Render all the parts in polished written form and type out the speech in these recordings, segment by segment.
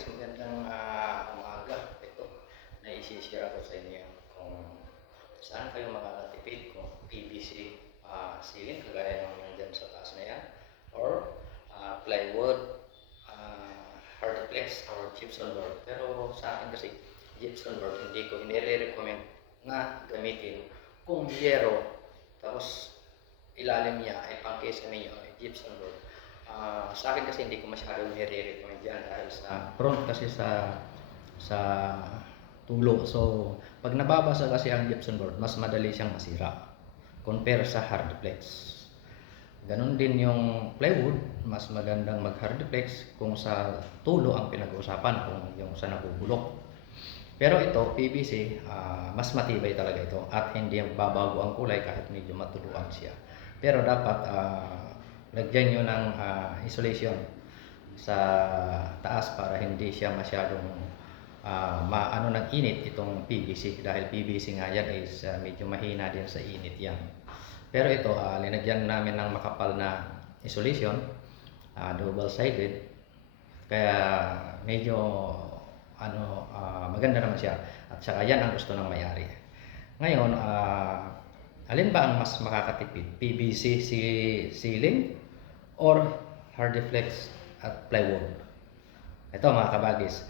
kabagis, magandang umaga. Ito, na-share ako sa inyo kung saan kayo makakatipid kung PVC ceiling, kagaya ng nandyan sa taas na yan, or plywood, hardplex, or gypsum board. Pero sa akin kasi, gypsum board, hindi ko inire-recommend na gamitin kung yero, tapos ilalim niya ay pang-case ninyo ay gypsum board. Sa akin kasi hindi ko masyadong nire-recommend yan dahil sa prone kasi sa tulo. So pag nababasa kasi ang gypsum board, mas madali siyang masira compare sa hardplex. Ganon din yung plywood, mas magandang mag hardplex kung sa tulo ang pinag-uusapan, kung yung sa nabubulok. Pero ito, PVC, mas matibay talaga ito at hindi babago ang kulay kahit medyo matuluan siya. Pero dapat lagyan nyo ng isolation sa taas para hindi siya masyadong maano ng init itong PVC, dahil PVC nga yan is medyo mahina din sa init yan. Pero ito, linagyan namin ng makapal na isolation, double sided, kaya medyo maganda naman siya, at saka yan ang gusto ng may-ari. Ngayon, alin ba ang mas makakatipid? PVC ceiling or hardflex at plywood? Ito mga kabagis,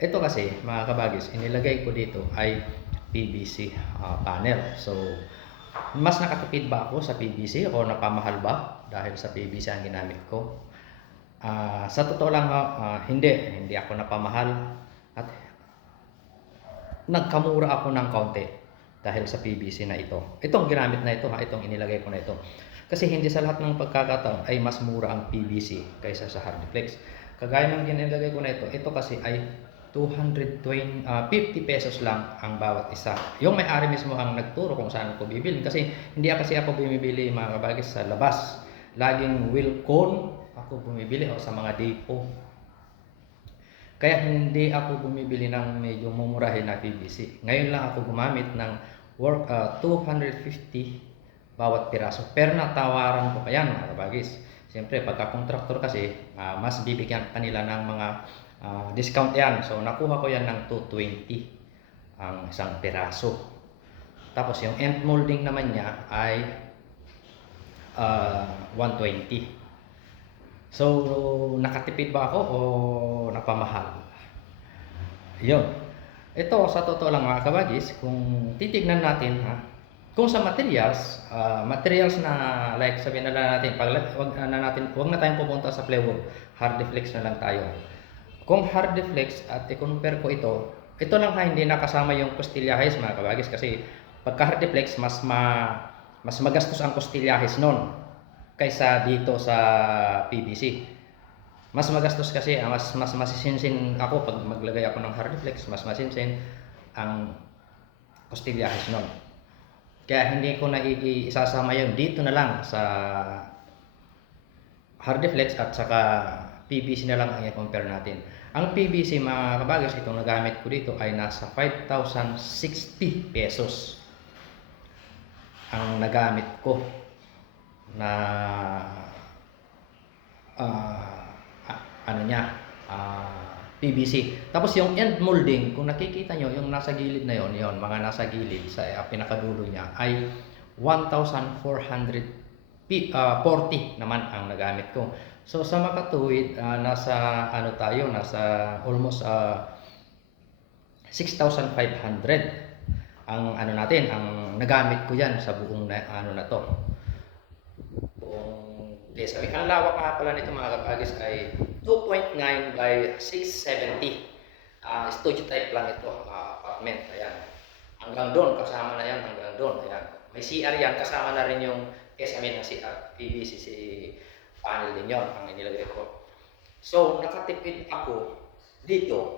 ito kasi mga kabagis, inilagay ko dito ay PVC panel. So mas nakatipid ba ako sa PVC o napamahal ba dahil sa PVC ang ginamit ko? Sa totoo lang, hindi ako napamahal at nagkamura ako ng kaunti dahil sa PVC na ito. Itong ginamit na ito, itong inilagay ko na ito. Kasi hindi sa lahat ng pagkakataon ay mas mura ang PVC kaysa sa hardflex. Kagaya ng ginilagay ko na ito kasi ay 50 pesos lang ang bawat isa. Yung may-ari mismo ang nagturo kung saan ko bibili, kasi hindi kasi ako bumibili mga kabagis sa labas. Laging Wilcon ako bumibili o sa mga depot. Kaya hindi ako bumibili ng medyo mumurahin na PVC. Ngayon lang ako gumamit ng 250 bawat piraso. Pero natawaran ko pa yan mga kabagis. Siyempre pagka contractor kasi, mas bibigyan kanila ng mga discount yan. So nakuha ko yan ng 220 ang isang piraso. Tapos yung end molding naman niya ay 120. So nakatipid ba ako o napamahal? Yun. Ito sa totoo lang mga kabagis, kung titignan natin kung sa materials, na like sabihin na lang natin, wag na tayong pupunta sa plywood, hardflex na lang tayo. Kung hardflex at i-compare ko ito lang hindi nakasama yung costilyahes mga kabagis, kasi pagka hardflex mas magastos ang costilyahes nun kaysa dito sa PVC. Mas magastos kasi, mas masisinsin ako pag maglagay ako ng hardflex, mas masinsin ang costilyahes nun. Kaya hindi ko na isasama yun, dito na lang sa hardflex at saka PVC na lang ang i-compare natin. Ang PVC mga kabagis, itong nagamit ko dito ay nasa 5,060 pesos ang nagamit ko na PVC. Tapos yung end molding, kung nakikita nyo yung nasa gilid na yon, mga nasa gilid sa pinakadulo niya ay 1,440 naman ang nagamit ko. So sa makatuwid, nasa almost 6,500 ang ang nagamit ko yan sa buong na to. Sabi, ang lawak nga pala nito mga kabagis ay 2.9 by 670. Studio type lang ito, apartment. Ayan. Hanggang doon, kasama na yan, hanggang doon. Ayan. May CR yan, kasama na rin yung ng CR, PVC panel din yon ang inilagay ko. So, nakatipid ako dito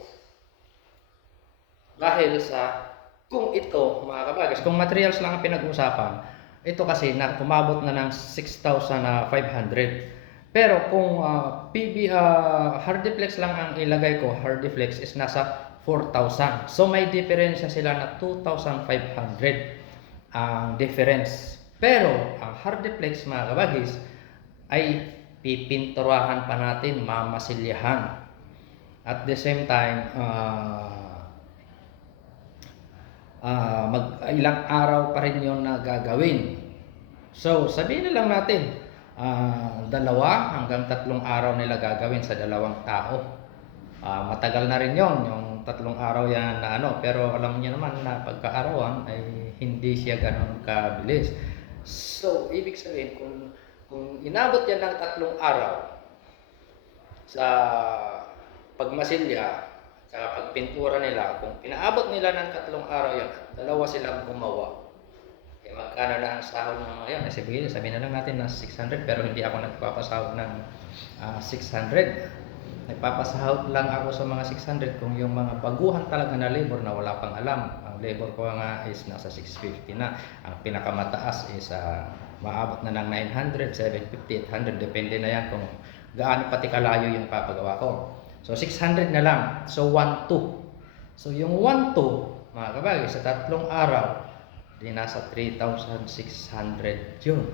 dahil sa, kung ito mga kabagis, kung materials lang ang pinag-uusapan, ito kasi umabot na ng 6,500. Pero kung hardflex lang ang ilagay ko, hardflex is nasa 4,000. So may diferensya sila na 2,500 ang difference. Pero ang hardflex mga kabagis ay pipinturahan pa natin, mamasilyahan. At the same time, ilang araw pa rin yon na gagawin. So, sabihin na lang natin, 2 hanggang 3 araw nila gagawin sa 2 tao. Matagal na rin yon, yung 3 araw yan na ano, pero alam niyo naman na pagkaarawan ay hindi siya ganoon kabilis. So, ibig sabihin, kung inabot yan ng 3 araw sa pagmasilya, sa pagpintura nila, kung pinaabot nila ng 3 araw yan, 2 silang gumawa, eh magkano na ang sahod ng mga yan? Sabihin na lang natin na 600, pero hindi ako nagpapasahod ng 600. Nagpapasahod lang ako sa mga 600 kung yung mga baguhan talaga na labor na wala pang alam. Ang labor ko nga is nasa 650 na. Ang pinakamataas is maabot na ng 900, 750, 800. Depende na yan kung gaano pati kalayo yung papagawa ko. So 600 na lang. So 1-2. So yung 1-2, mga kabagay, sa 3 araw, di nasa 3,600 yun.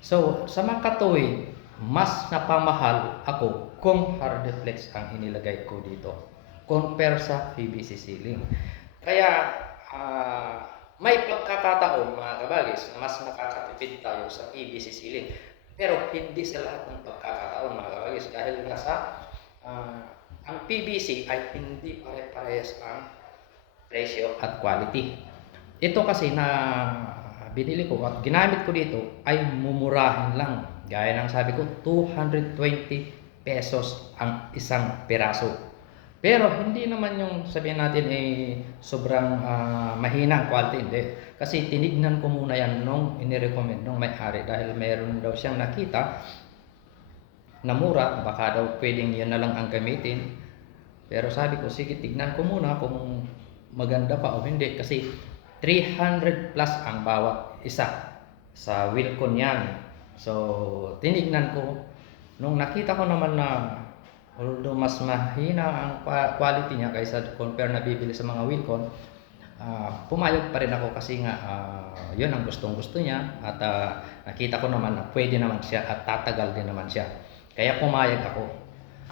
So sa makatuwid, mas napamahal ako kung Hardeflex ang inilagay ko dito compare sa PVC ceiling. Kaya may pagkakataon mga kabagis na mas nakakatipid tayo sa PVC ceiling, pero hindi sa lahat ng pagkakataon mga kabagis, dahil nga sa ang PVC ay hindi pare-parehas ang presyo at quality. Ito kasi na binili ko at ginamit ko dito ay mumurahin lang. Gaya ng sabi ko, 220 pesos ang isang piraso. Pero hindi naman yung sabihin natin sobrang mahina ang quality, hindi. Kasi tinignan ko muna yan nung inirecommend nung may-ari, dahil meron daw siyang nakita na mura, baka daw pwedeng yun na lang ang gamitin. Pero sabi ko, sige, tignan ko muna kung maganda pa o hindi, kasi 300 plus ang bawat isa sa Wilcon yan. So, tinignan ko, nung nakita ko naman na although mas mahina ang quality niya kaysa compare na bibili sa mga Wilcon, pumayag pa rin ako kasi nga yun ang gustong-gusto niya, at nakita ko naman na pwede naman siya at tatagal din naman siya. Kaya pumayag ako.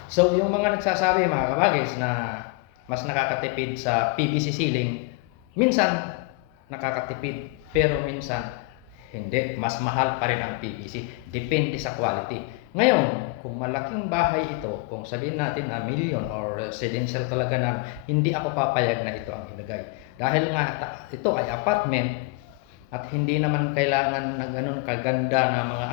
So, yung mga nagsasabi mga kabagis na mas nakakatipid sa PVC ceiling, minsan nakakatipid, pero minsan hindi, mas mahal pa rin ang PVC. Depende sa quality. Ngayon, kung malaking bahay ito, kung sabihin natin na million or residential talaga na, hindi ako papayag na ito ang ilagay. Dahil nga ito ay apartment at hindi naman kailangan na ganun kaganda na mga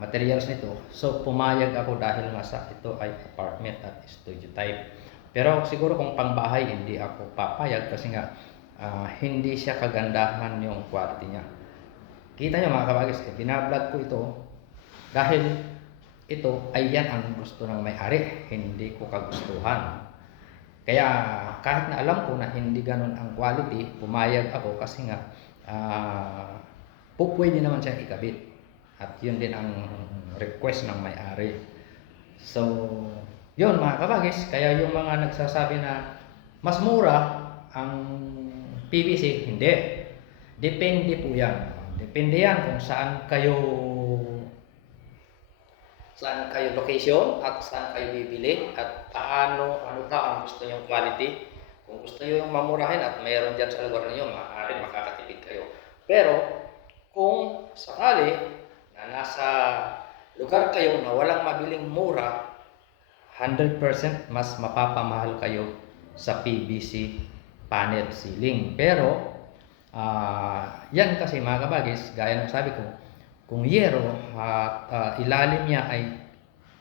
materials nito. So pumayag ako dahil nga sa ito ay apartment at studio type. Pero siguro kung pangbahay, hindi ako papayag kasi nga hindi siya kagandahan yung quality niya. Kita nyo mga kabagis, binablog ko ito dahil ito ay yan ang gusto ng may-ari, hindi ko kagustuhan. Kaya kahit na alam ko na hindi ganun ang quality, pumayag ako kasi nga pwede naman siya ikabit. At yun din ang request ng may-ari. So, yun mga kabagis, kaya yung mga nagsasabi na mas mura ang PVC, hindi. Depende po yan. Depende yan kung saan kayo location at saan kayo bibili at ano ba ang gusto niyong quality. Kung gusto niyo yung mamurahin at mayroon dyan sa lugar niyo, maaaring makakatipid kayo. Pero kung sakali na nasa lugar kayo na walang mabiling mura, 100% mas mapapamahal kayo sa PVC panel ceiling. Pero yan kasi mga kabagis, gaya ng sabi ko, kung yero at ilalim niya ay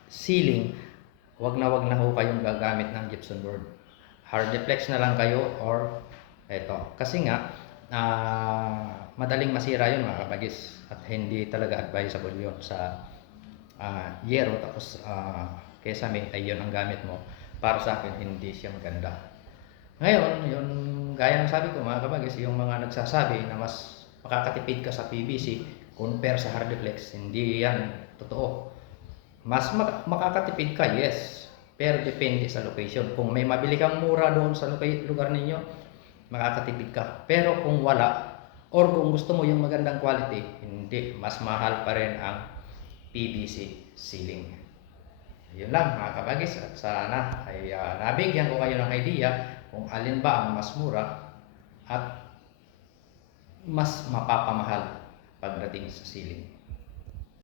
ceiling, wag na ho kayong gagamit ng gypsum board. Hardeflex na lang kayo or ito. Kasi nga madaling masira yun mga kabagis at hindi talaga advisable yun sa yero. Tapos kesa may ay yun ang gamit mo, para sa akin hindi siya maganda. Ngayon, yun gaya ng sabi ko mga kabagis, yung mga nagsasabi na mas makakatipid ka sa PVC compare sa Hardeflex, hindi yan totoo. Mas makakatipid ka, yes, pero depende sa location. Kung may mabili kang mura doon sa lugar ninyo, makakatipid ka. Pero kung wala, or kung gusto mo yung magandang quality, hindi, mas mahal pa rin ang PVC ceiling. Yun lang mga kabagis, at sana ay nabigyan ko kayo ng idea kung alin ba ang mas mura at mas mapapamahal pagdating sa siling.